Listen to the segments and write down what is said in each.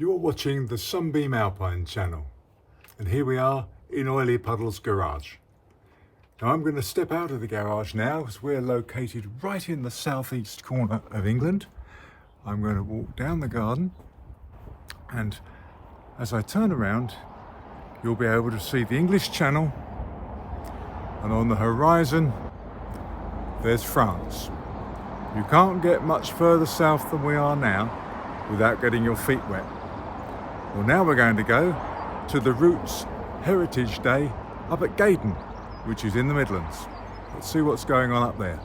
You're watching the Sunbeam Alpine channel, and here we are in Oily Puddle's garage. Now I'm going to step out of the garage now as we're located right in the southeast corner of England. I'm going to walk down the garden, and as I turn around you'll be able to see the English Channel, and on the horizon there's France. You can't get much further south than we are now without getting your feet wet. Well, now we're going to go to the Roots Heritage Day up at Gaydon, which is in the Midlands. Let's see what's going on up there.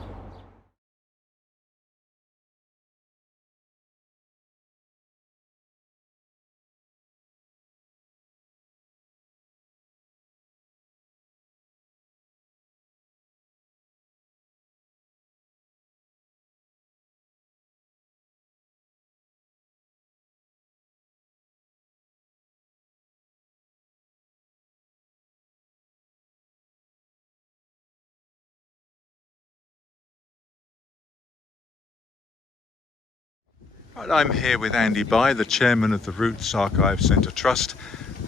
Right, I'm here with Andy Bye, the chairman of the Roots Archive Centre Trust.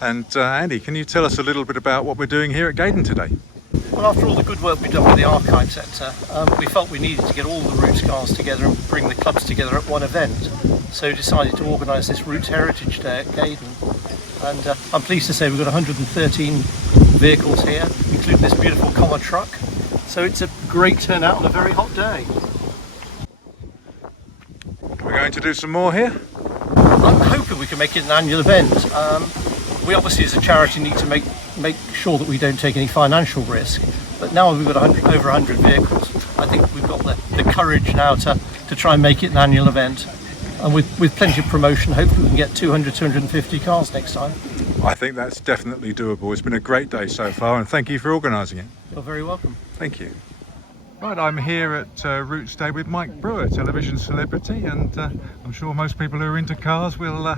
And Andy, can you tell us a little bit about what we're doing here at Gaydon today? Well, after all the good work we've done with the Archive Centre, we felt we needed to get all the Roots cars together and bring the clubs together at one event. So we decided to organise this Roots Heritage Day at Gaydon. And I'm pleased to say we've got 113 vehicles here, including this beautiful Comma truck. So it's a great turnout on a very hot day. We're going to do some more here? I'm hoping we can make it an annual event. We obviously as a charity need to make sure that we don't take any financial risk, but now we've got over 100 vehicles. I think we've got the courage now to try and make it an annual event, and with plenty of promotion hopefully we can get 200-250 cars next time. I think that's definitely doable. It's been a great day so far, and thank you for organising it. You're very welcome. Thank you. Right, I'm here at Roots Day with Mike Brewer, television celebrity, and I'm sure most people who are into cars will know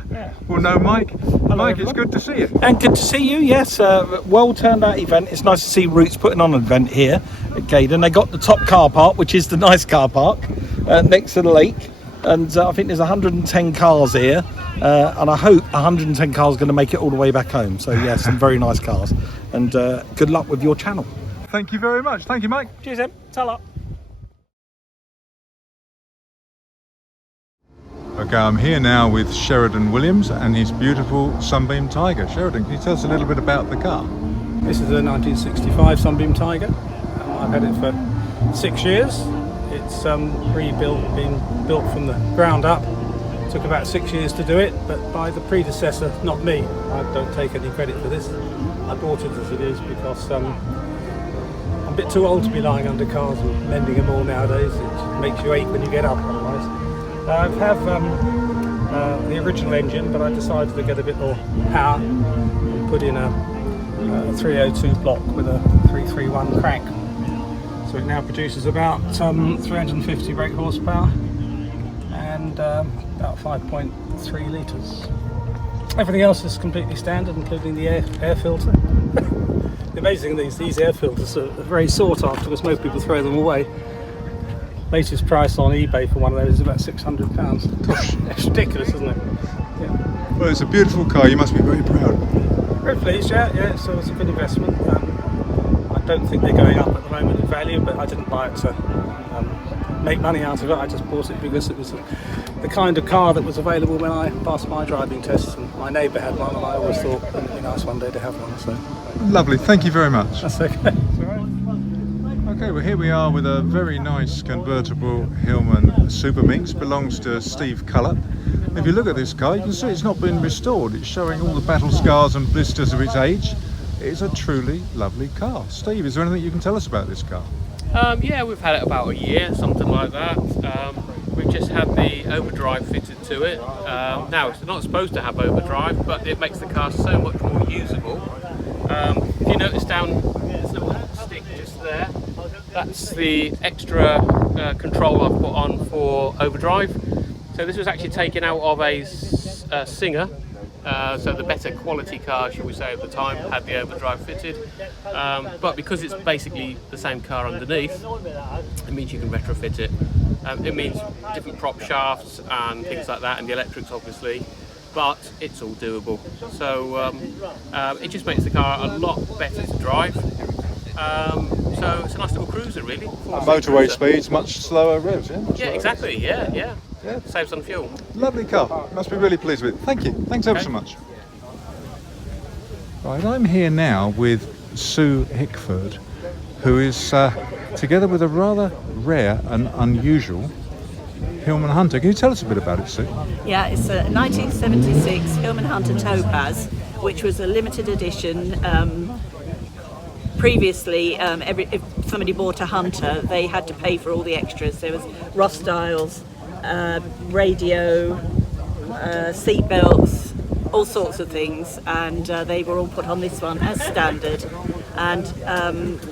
Mike. Hello, Mike, everyone. it's good to see you. And good to see you, yes. Well turned out event. It's nice to see Roots putting on an event here at Gaydon. They got the top car park, which is the nice car park, next to the lake. And I think there's 110 cars here. And I hope 110 cars are going to make it all the way back home. So yes, some very nice cars. And good luck with your channel. Thank you very much. Thank you, Mike. Cheers, Em. Ta-ra. Okay, I'm here now with Sheridan Williams and his beautiful Sunbeam Tiger. Sheridan, can you tell us a little bit about the car? This is a 1965 Sunbeam Tiger. I've had it for 6 years. It's rebuilt, been built from the ground up. It took about 6 years to do it, but by the predecessor, not me. I don't take any credit for this. I bought it as it is because I'm a bit too old to be lying under cars and mending them all nowadays. It makes you ache when you get up otherwise. I have the original engine, but I decided to get a bit more power and put in a 302 block with a 331 crank. So it now produces about 350 brake horsepower and about 5.3 litres. Everything else is completely standard, including the air filter. The amazing thing is these air filters are very sought after because most people throw them away. Latest price on eBay for one of those is about £600. Gosh, it's ridiculous, isn't it? Yeah. Well, it's a beautiful car. You must be very proud. Very pleased, yeah. So it's a good investment. I don't think they're going up at the moment in value, but I didn't buy it to make money out of it. I just bought it because it was the kind of car that was available when I passed my driving tests, and my neighbour had one, and I always thought it would be nice one day to have one. So Lovely. Thank you very much. that's okay. Okay, well here we are with a very nice convertible Hillman Super Minx. Belongs to Steve Cullop. If you look at this car, you can see it's not been restored. It's showing all the battle scars and blisters of its age. It's a truly lovely car. Steve, is there anything you can tell us about this car? Yeah, we've had it about a year, something like that. We've just had the overdrive fitted to it. Now, it's not supposed to have overdrive, but it makes the car so much more usable. If you notice down this little stick just there, that's the extra control I've put on for overdrive. So this was actually taken out of a Singer. So the better quality car, shall we say, at the time had the overdrive fitted, but because it's basically the same car underneath, it means you can retrofit it. It means different prop shafts and things like that, and the electrics obviously. but it's all doable. So it just makes the car a lot better to drive. So it's a nice little cruiser, really. And motorway speeds, much slower revs, yeah? Yeah, exactly. Yeah. Saves on fuel. Lovely car. Must be really pleased with it. Thank you. Thanks ever Okay. so much. Right, I'm here now with Sue Hickford, who is together with a rather rare and unusual Hillman Hunter. Can you tell us a bit about it, Sue? Yeah, it's a 1976 Hillman Hunter Topaz, which was a limited edition. Previously, if somebody bought a Hunter, they had to pay for all the extras. There was Ross dials, radio, seat belts, all sorts of things, and they were all put on this one as standard. And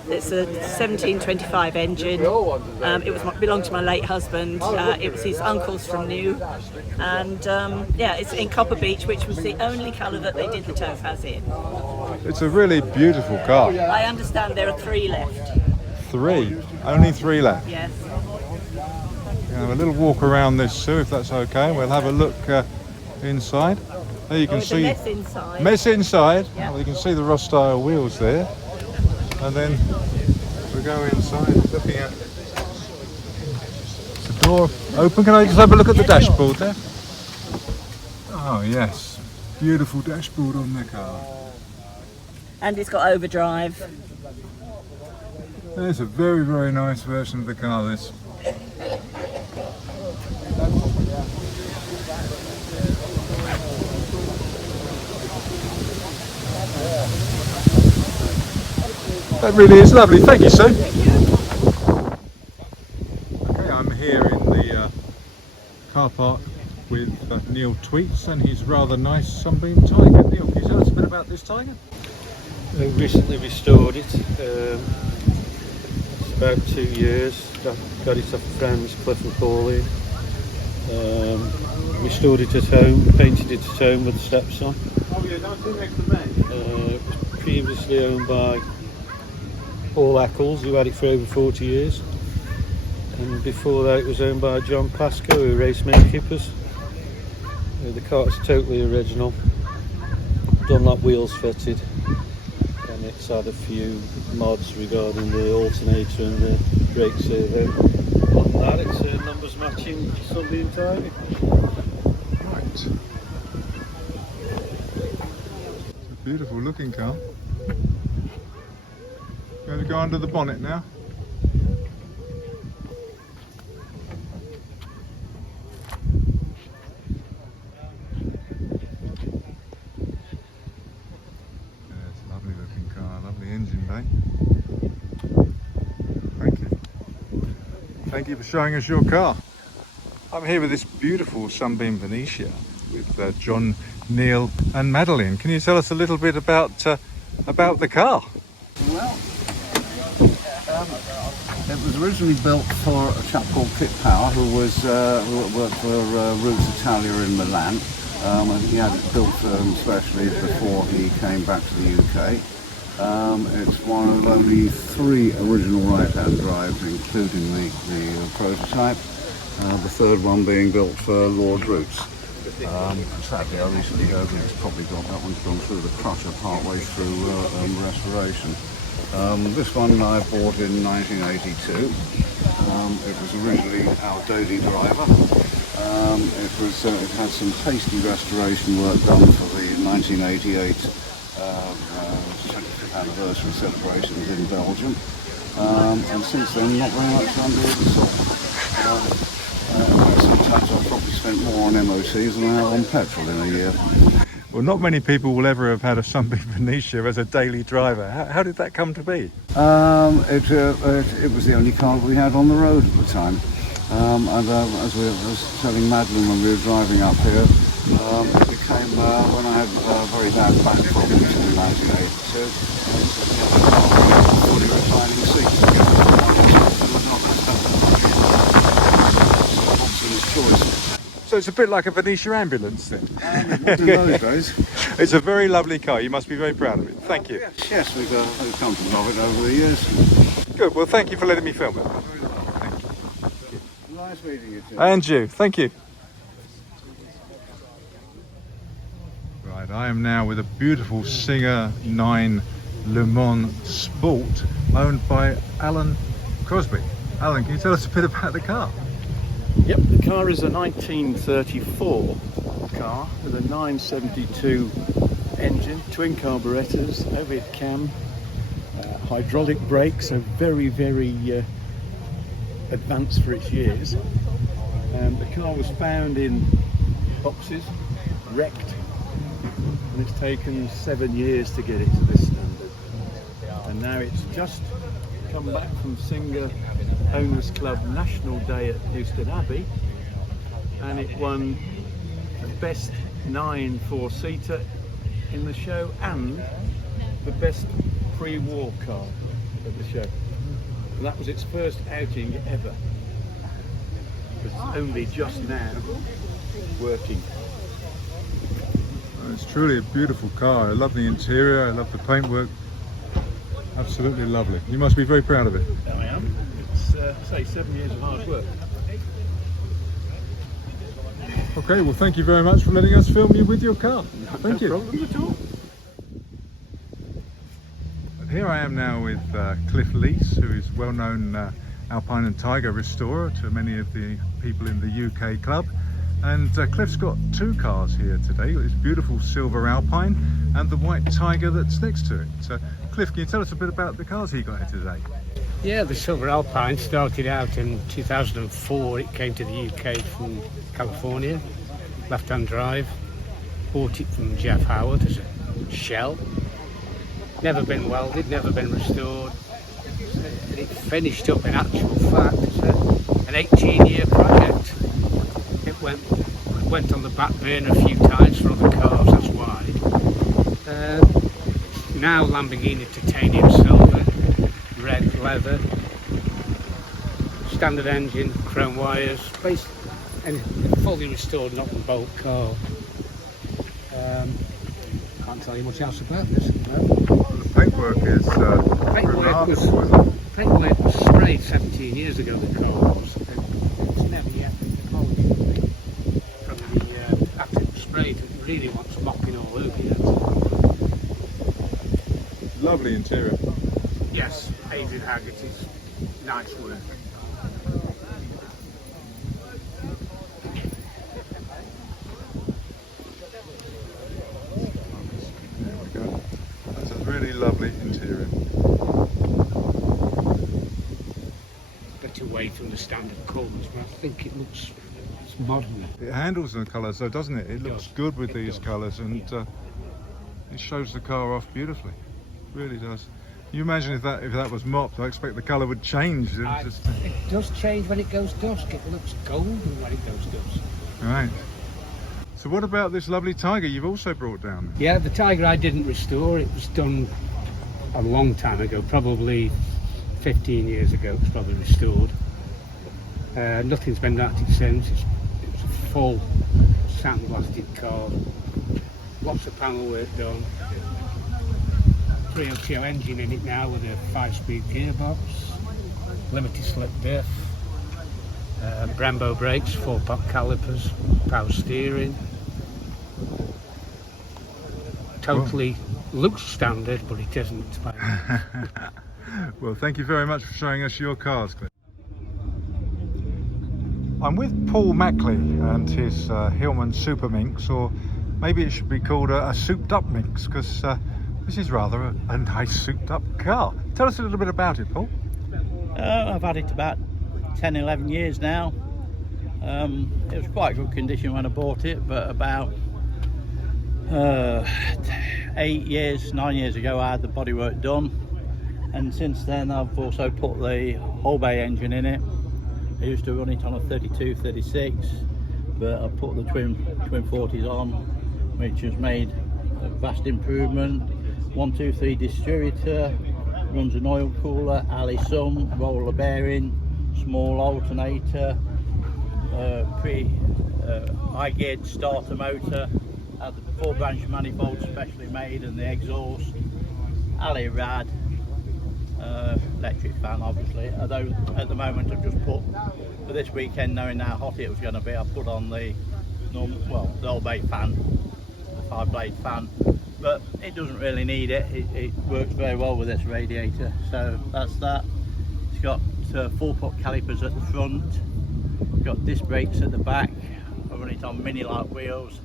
it's a 1725 engine. It belonged to my late husband. It was his uncle's from New, and yeah, it's in Copper Beech, which was the only colour that they did the Topaz in. It's a really beautiful car. I understand there are 3 left. 3? Only 3 left. Yes. We'll have a little walk around this, Sue, if that's okay. We'll have a look inside. There you can It's see a mess inside. mess inside. Yeah. Well, you can see the Ross style wheels there. And then we go inside, looking at the door open. Can I just have a look at the Yeah, sure. dashboard there? Oh yes, beautiful dashboard on the car. And it's got overdrive. There's a very, very nice version of the car, this. That really is lovely. Thank you, Sue. Okay, I'm here in the car park with Neil Tweets and his rather nice Sunbeam Tiger. Neil, can you tell us a bit about this Tiger? We recently restored it. It's about 2 years. Got it off a friend's, Cliff and Pauline. Restored it at home, painted it at home with the steps on. It was previously owned by Paul Eccles, who had it for over 40 years. And before that it was owned by John Pascoe, who raced many Kippers. The car is totally original. Dunlop wheels fitted. And it's had a few mods regarding the alternator and the brake servo. Other than that, it's a numbers matching Sunbeam Tiger. Right. It's a beautiful looking car. Going to go under the bonnet now. It's a lovely looking car, lovely engine bay. Thank you. Thank you for showing us your car. I'm here with this beautiful Sunbeam Venetia with John, Neil and Madeline. Can you tell us a little bit about the car? Well, it was originally built for a chap called Kit Power, who worked for Roots Italia in Milan. And he had it built especially before he came back to the UK. It's one of only 3 original right-hand drives, including the prototype. The third one being built for Lord Roots. Sadly, I recently heard it's probably that one's gone through the crusher partway through restoration. This one I bought in 1982. It was originally our daily driver. It had some hasty restoration work done for the 1988 75th anniversary celebrations in Belgium. And since then, not very much under the salt. Sometimes I've probably spent more on MOTs than I have on petrol in a year. Well, not many people will ever have had a Sunbeam Venetia as a daily driver. How did that come to be? It was the only car we had on the road at the time. And as I was telling Madeline when we were driving up here, it became, when I had very bad back problems in 1982, fully reclining seat. So it's a bit like a Venetia ambulance then. In those days. It's a very lovely car. You must be very proud of it. Thank you. Yes, we've come to love it over the years. Good. Well, thank you for letting me film it. Nice meeting you too. And you. Thank you. Right, I am now with a beautiful Singer 9 Le Mans Sport owned by Alan Crosby. Alan, can you tell us a bit about the car? Yep, the car is a 1934 car with a 972 engine, twin carburettors, overhead cam, hydraulic brakes, so very, very advanced for its years. The car was found in boxes, wrecked, and it's taken 7 years to get it to this standard. And now it's just come back from Singer Owners Club National Day at Houston Abbey, and it won the best 9 4-seater in the show and the best pre-war car at the show. And that was its first outing ever. It's only just now working. It's truly a beautiful car. I love the interior, I love the paintwork. Absolutely lovely. You must be very proud of it. I am. It's, say, 7 years of hard work. Okay, well thank you very much for letting us film you with your car. Thank you. No problem at all. And here I am now with Cliff Lees, who is well-known Alpine and Tiger restorer to many of the people in the UK club. And Cliff's got 2 cars here today, this beautiful silver Alpine and the white Tiger that's next to it. So, Cliff, can you tell us a bit about the cars he got here today? Yeah, the silver Alpine started out in 2004. It came to the UK from California, left-hand drive. Bought it from Jeff Howard as a shell. Never been welded, never been restored. It finished up, in actual fact, as an 18-year project. It went on the back burner a few times for other cars, that's why. Now Lamborghini titanium silver, red leather, standard engine, chrome wires, and fully restored nut and bolt car. Can't tell you much else about this. No. The paintwork is remarkable. Paintwork was sprayed 17 years ago, the car was. It's never yet been polished. From the after it was sprayed, it really wants mopping all over yet. Lovely interior. Yes, Adrian Haggerty's nice work. There we go. That's a really lovely interior. Bit away from the standard colours, but I think it looks modern. It handles the colours though, doesn't it? It looks good with these does. colours, and it shows the car off beautifully. It really does. You imagine if that was mopped, I expect the colour would change. It does change when it goes dusk. It looks golden when it goes dusk. Right. So what about this lovely Tiger you've also brought down? Yeah, the Tiger I didn't restore. It was done a long time ago, probably 15 years ago. It was probably restored. Nothing's been at it since. It was a full sandblasted car. Lots of panel work done. 302 engine in it now with a 5-speed gearbox. Limited slip diff. Brembo brakes, 4-pop calipers, power steering. Totally looks standard, but it isn't. Well, thank you very much for showing us your cars, Cliff. I'm with Paul Mackley and his Hillman Super Minx, or maybe it should be called a souped up Minx, because this is rather a nice souped up car. Tell us a little bit about it, Paul. I've had it about 10-11 years now. It was quite good condition when I bought it, but about 9 years ago I had the bodywork done, and since then I've also put the whole bay engine in it. I used to run it on a 32, 36, but I put the twin 40s on, which has made a vast improvement. 123 distributor, runs an oil cooler, alley sum, roller bearing, small alternator, high geared starter motor, had the 4-branch manifold specially made, and the exhaust, alley rad, electric fan obviously, although at the moment I've just put, for this weekend knowing how hot it was going to be, I put on the normal, well, the old bay fan, the 5-blade fan, but it doesn't really need it. It works very well with this radiator. So that's that. It's got 4-pot calipers at the front. It's got disc brakes at the back. I run it on mini light wheels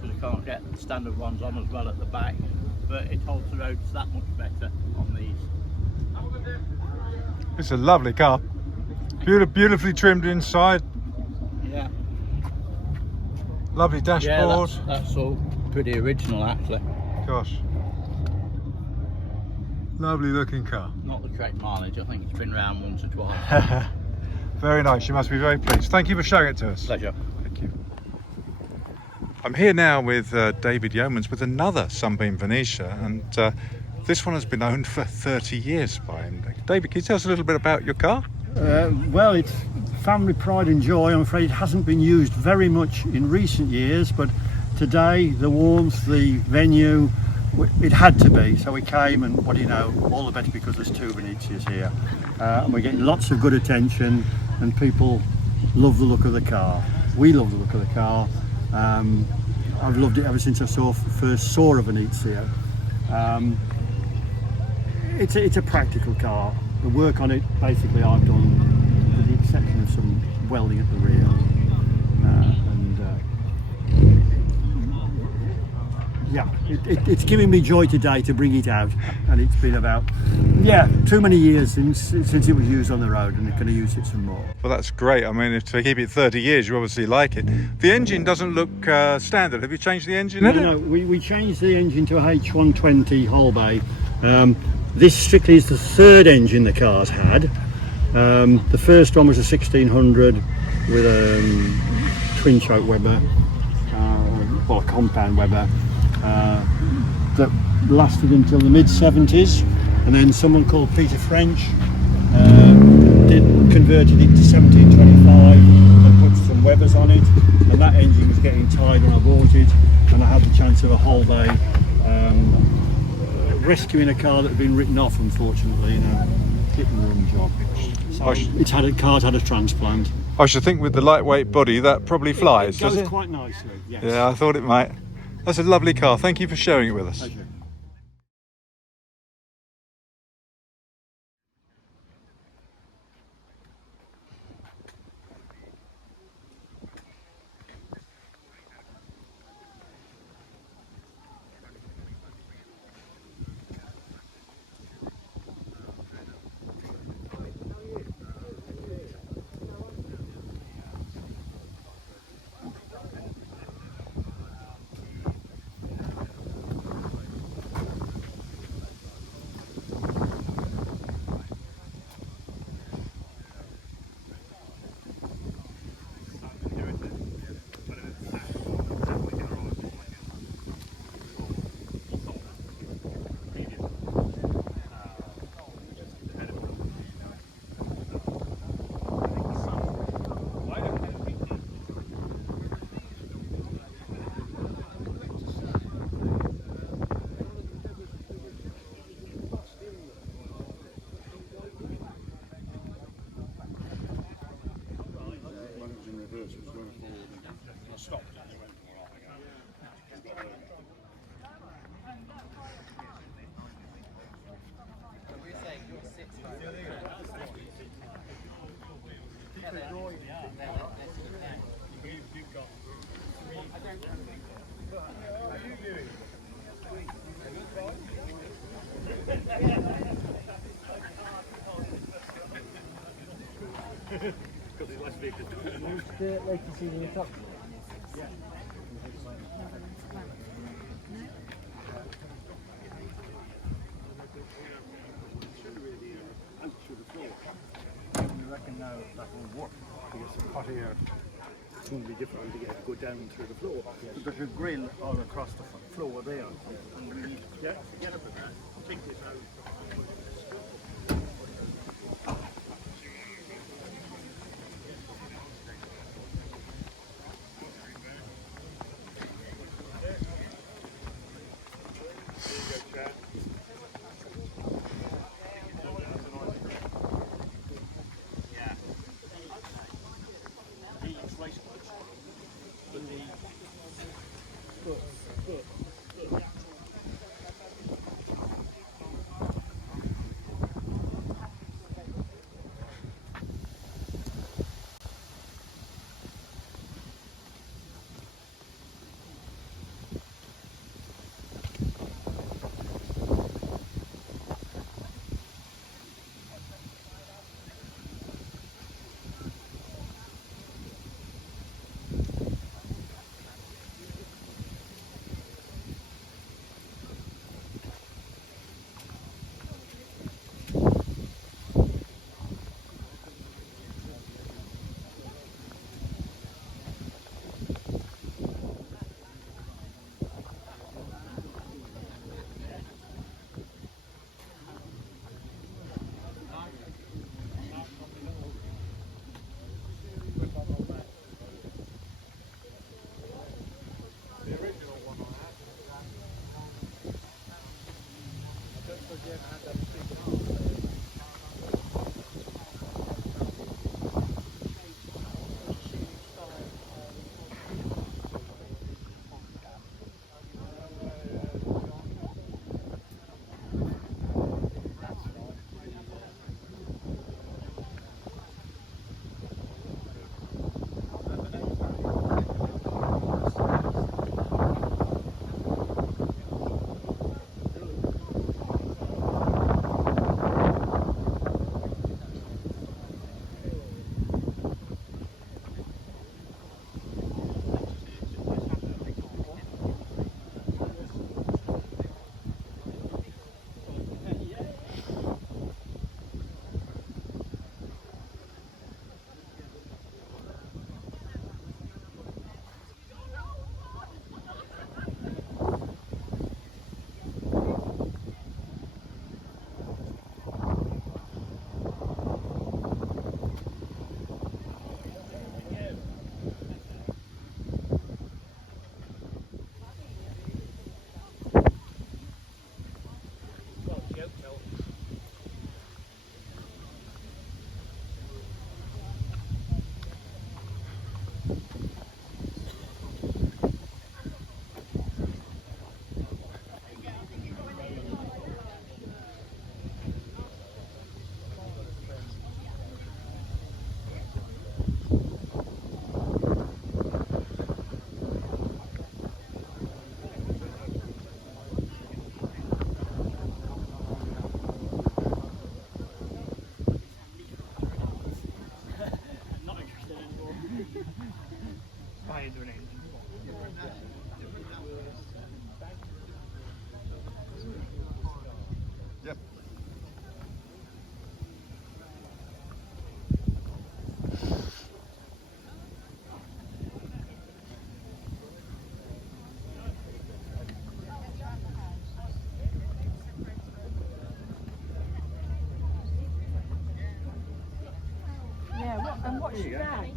because I can't get standard ones on as well at the back, but it holds the roads that much better on these. It's a lovely car. Beautifully trimmed inside. Yeah. Lovely dashboard. Yeah, that's all pretty original actually. Gosh. Lovely looking car. Not the correct mileage, I think it's been around once or twice. Very nice, you must be very pleased. Thank you for showing it to us. Pleasure. Thank you. I'm here now with David Yeomans with another Sunbeam Venetia, and this one has been owned for 30 years by him. David, can you tell us a little bit about your car? Well, it's family pride and joy. I'm afraid it hasn't been used very much in recent years, but today, the warmth, the venue, it had to be. So we came, and what do you know, all the better because there's 2 Venezias here. And we're getting lots of good attention, and people love the look of the car. We love the look of the car. I've loved it ever since I first saw a Venezia. It's a practical car. The work on it, basically, I've done, with the exception of some welding at the rear. Yeah, it's giving me joy today to bring it out, and it's been about, too many years since it was used on the road, and I'm going to use it some more. Well, that's great. I mean, if to keep it 30 years, you obviously like it. The engine doesn't look standard. Have you changed the engine? No, we changed the engine to a H120 Holbay. This strictly is the 3rd engine the car's had. The first one was a 1600 with a twin choke Weber, or a compound Weber, that lasted until the mid-70s, and then someone called Peter French converted it to 1725 and put some Webers on it, and that engine was getting tired when I bought it, and I had the chance of a Holbay rescuing a car that had been written off, unfortunately, in a hit and run job. So car's had a transplant. I should think with the lightweight body that probably flies, does it? It goes quite nicely, yes. Yeah, I thought it might. That's a lovely car. Thank you for sharing it with us. Pleasure. It's going to be difficult to go down through the floor. Yes. There's a grill all across the floor there. And we need to get up at that. Take this out. Spider engine. Yep. Yeah, and what's your name?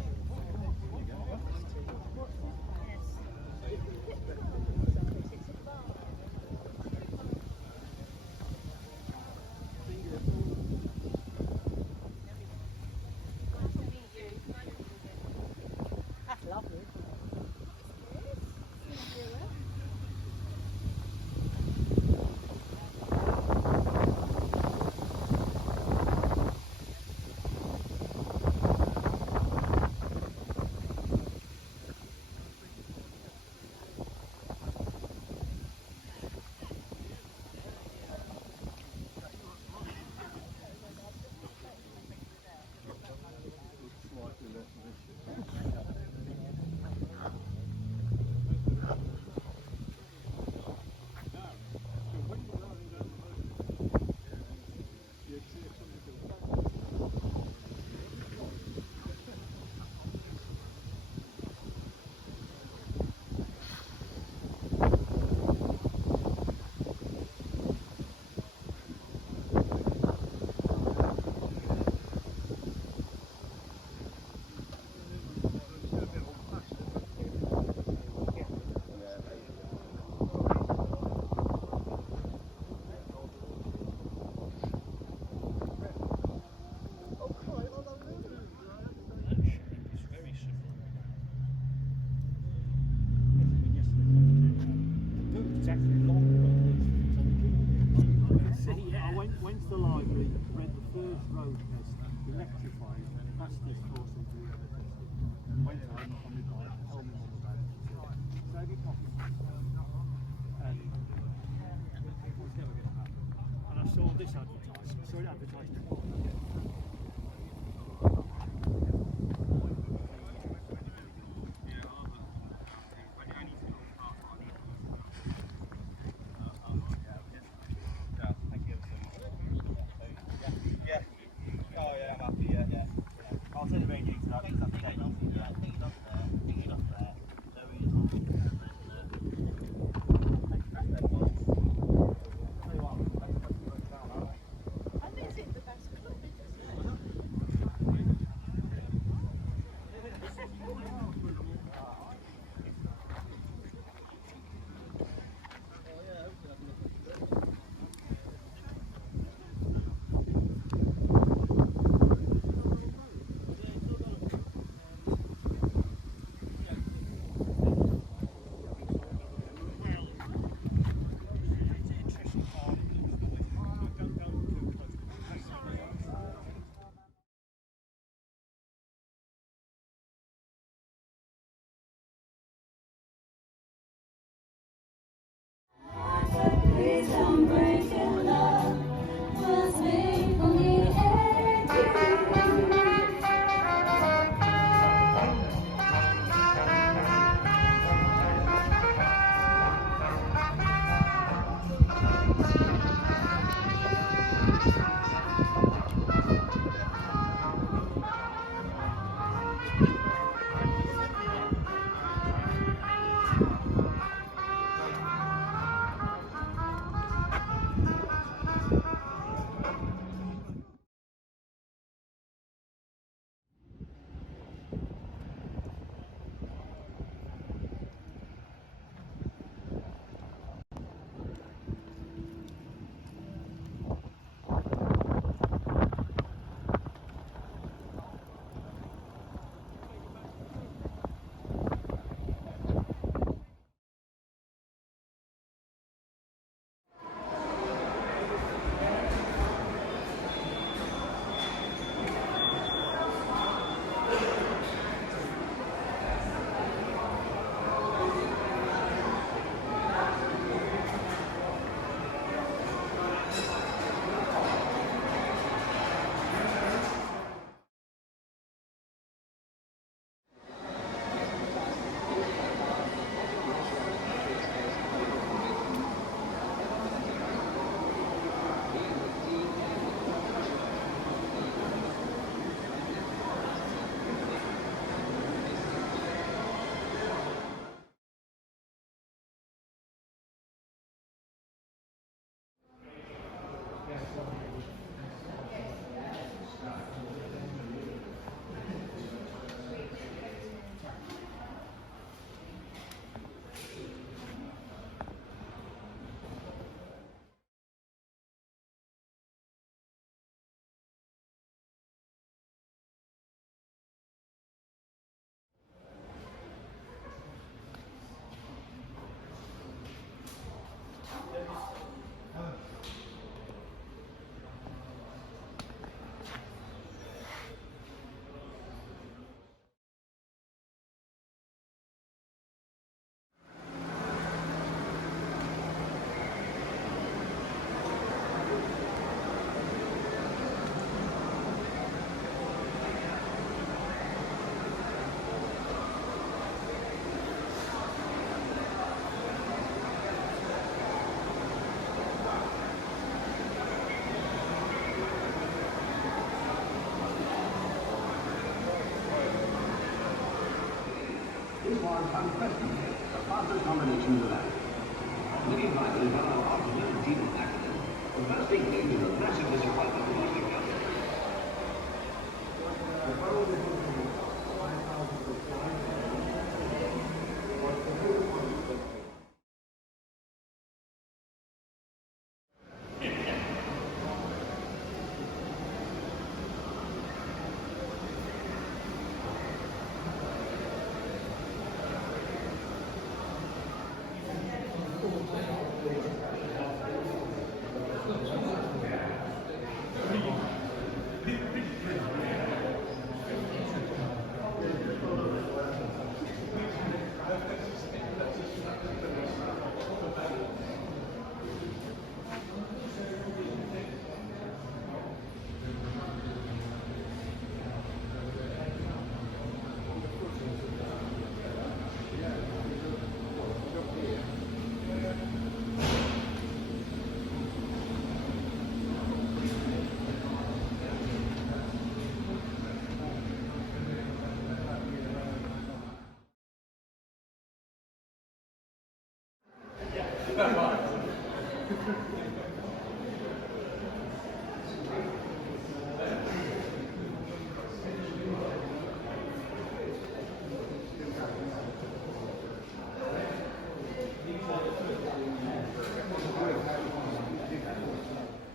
That's lovely. I went to the library, read the first road test, electrified, fastest course into the other test. Went home on my bike, told my mum about it. She said, "Save your pocket." And it was never going to happen. And I saw this advertisement, saw it advertised. And is it the best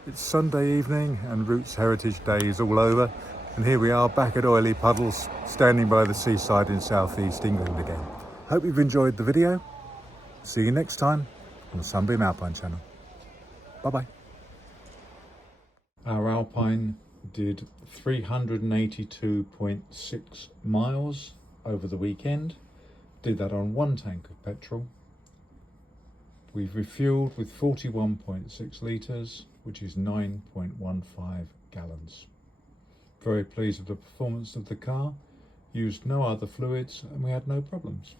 It's Sunday evening and Roots Heritage Day is all over, and here we are back at Oily Puddles, standing by the seaside in southeast England again. Hope you've enjoyed the video. See you next time on the Sunbeam Alpine channel. Bye bye. Our Alpine did 382.6 miles over the weekend. Did that on 1 tank of petrol. We've refueled with 41.6 litres, which is 9.15 gallons. Very pleased with the performance of the car. Used no other fluids and we had no problems.